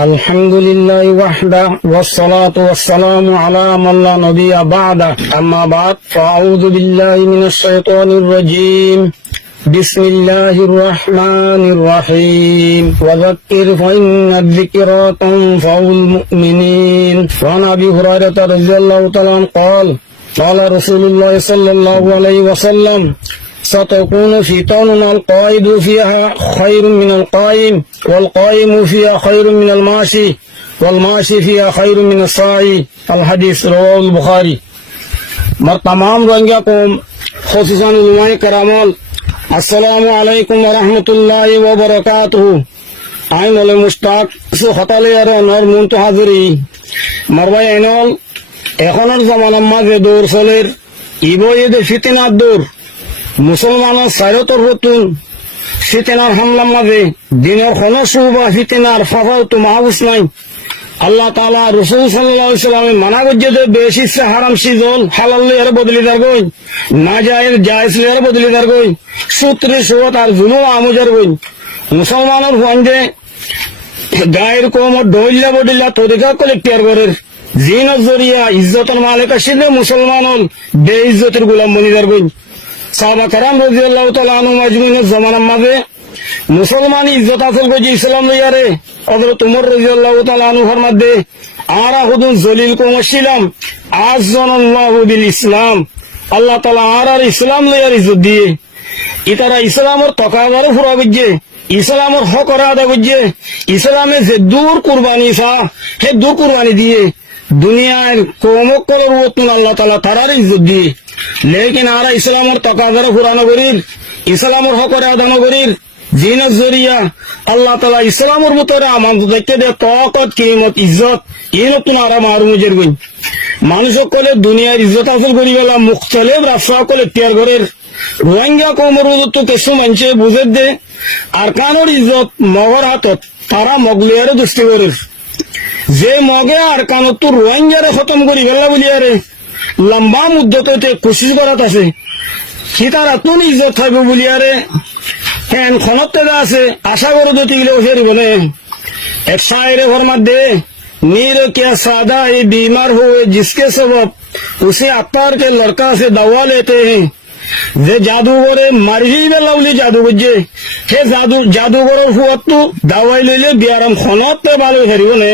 الحمد لله وحده والصلاة والسلام على من لا نبي بعده أما بعد فأعوذ بالله من الشيطان الرجيم بسم الله الرحمن الرحيم وذكر فإن الذكرى تنفع المؤمنين وعن أبي هريرة رضي الله تعالى عنه قال رسول الله صلى الله عليه وسلم ستكون فتن القائد فيها خير من القائم والقائم فيها خير من الماشي والماشي فيها خير من الساعي الحديث رواه البخاري مر تمام رنگا قوم خصوصا علماء کرامل السلام علیکم ورحمۃ اللہ وبرکاتہ আইন হলে মুস্তাক সু হতালে আর নর মুনতো হাজিরি মারবাই আইনল এখনের জামানার মাঝে দৌড় চলের ইবয়েদে ফিতনার দৌড় মুসলমানের সাইরতর হতুন ফিতনার হামলার মাঝে দিনের কোন সুবা ফিতনার ফাফাও তো মাহবুস নাই আল্লাহ তাআলা রাসূল সাল্লাল্লাহু আলাইহি ওয়াসাল্লাম মানা করছে যে বেশি সে হারাম সিজল হালাল এর বদলি দার গই না জায়েজ জায়েজ এর বদলি দার গই সূত্রে সুবত আর জুলুম আমজার গই মুসলমানের ফন্ডে গায়ের কোম দইলা বদলা তরিকা কলেক্টর করে জিনের জরিয়া ইজ্জতের মালিক আসলে মুসলমানল বেইজ্জতের গোলাম বনিদার গই সাহাবা کرام রাদিয়াল্লাহু তাআলা আনহু মাজমুনের জামানার মাঝে মুসলমান ইজ্জত হাসিল করে ইসলাম লইয়ারে হযরত ওমর রাদিয়াল্লাহু তাআলা আনহুর মধ্যে আরা হুদুন জলিল কোম ছিলাম আযজানাল্লাহু বিল ইসলাম আল্লাহ তাআলা আর ইসলাম লইয়ার ইজ্জত দিয়ে ইতারা ইসলামের তকাদার পুরা বুঝে ইসলামের হক আদা বুঝে ইসলামে যে দূর কুরবানি সা হে দূর কুরবানি দিয়ে দুনিয়ার কৌমক করার উত্তম আল্লাহ তাআলা তারার ইজ্জত দিয়ে লেকিন আরা ইসলামের তকাদার পুরানো করির ইসলামের হক আদানো করির জিনের জরিয়া আল্লাহ তাআলা ইসলামের ভিতরে আমাদের দেখতে দে তকত কিমত ইজ্জত ইনতুন আরা মারুমুজের গই মানুষ সকলে দুনিয়ার ইজ্জত হাসিল করি গেলা মুখতালিফ রাষ্ট্র সকলে তিয়ার করের রোহিঙ্গা কৌমের তো কিছু মানুষে বুঝে দে আর কানোর ইজ্জত মগর হাতত তারা মগলিয়ারে দুষ্টি করের যে মগে আর কানত তো রোহিঙ্গারে খতম করি গেলা বলিয়ারে লম্বা মুদ্দতে কোশিশ করাত আছে সি তার আত্মন ইজ্জত থাকবে বলিয়ারে ফ্যান খনত আছে আশা করে দিতে গেলে ওসে বলে এক শায়রে ফরমাত দে नीर क्या सादा ये बीमार हुए जिसके सबब उसे अत्तार के लड़का से दवा लेते हैं যে জাদুঘরে মারি লাউলি জাদু বুঝে সে জাদুঘরের হুয়াতো দাওয়াই লইলে বিয়ারাম খনতে ভালো হেরিব নে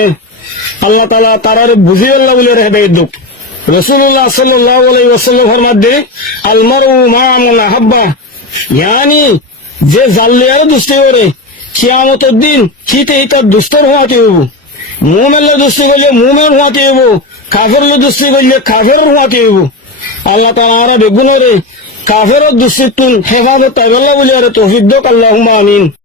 আল্লাহ তাআলা তারারে বুঝিয়ে লাউলি হেদায়েত দুক রাসূলুল্লাহ সাল্লাল্লাহু আলাইহি ওয়াসাল্লাম ফরমাত দে আল মারউ মা মান আহাব্বা ইয়ানি যে জাল্লিয়ার দুষ্টি করে কিয়ামতের দিন কিতে ইতা দুস্তর হওয়াতে হইব মুমিনের দুষ্টি করলে মুমিন হওয়াতে হইব কাফেরের দুষ্টি করলে কাফের হওয়াতে হইব আল্লাহ তাআলা আর বেগুনরে কাফেরের দুষ্টিতুন হেফাজত তাইবাল্লাহ বলিয়ারে তৌফিক দাও আল্লাহুম্মা আমিন।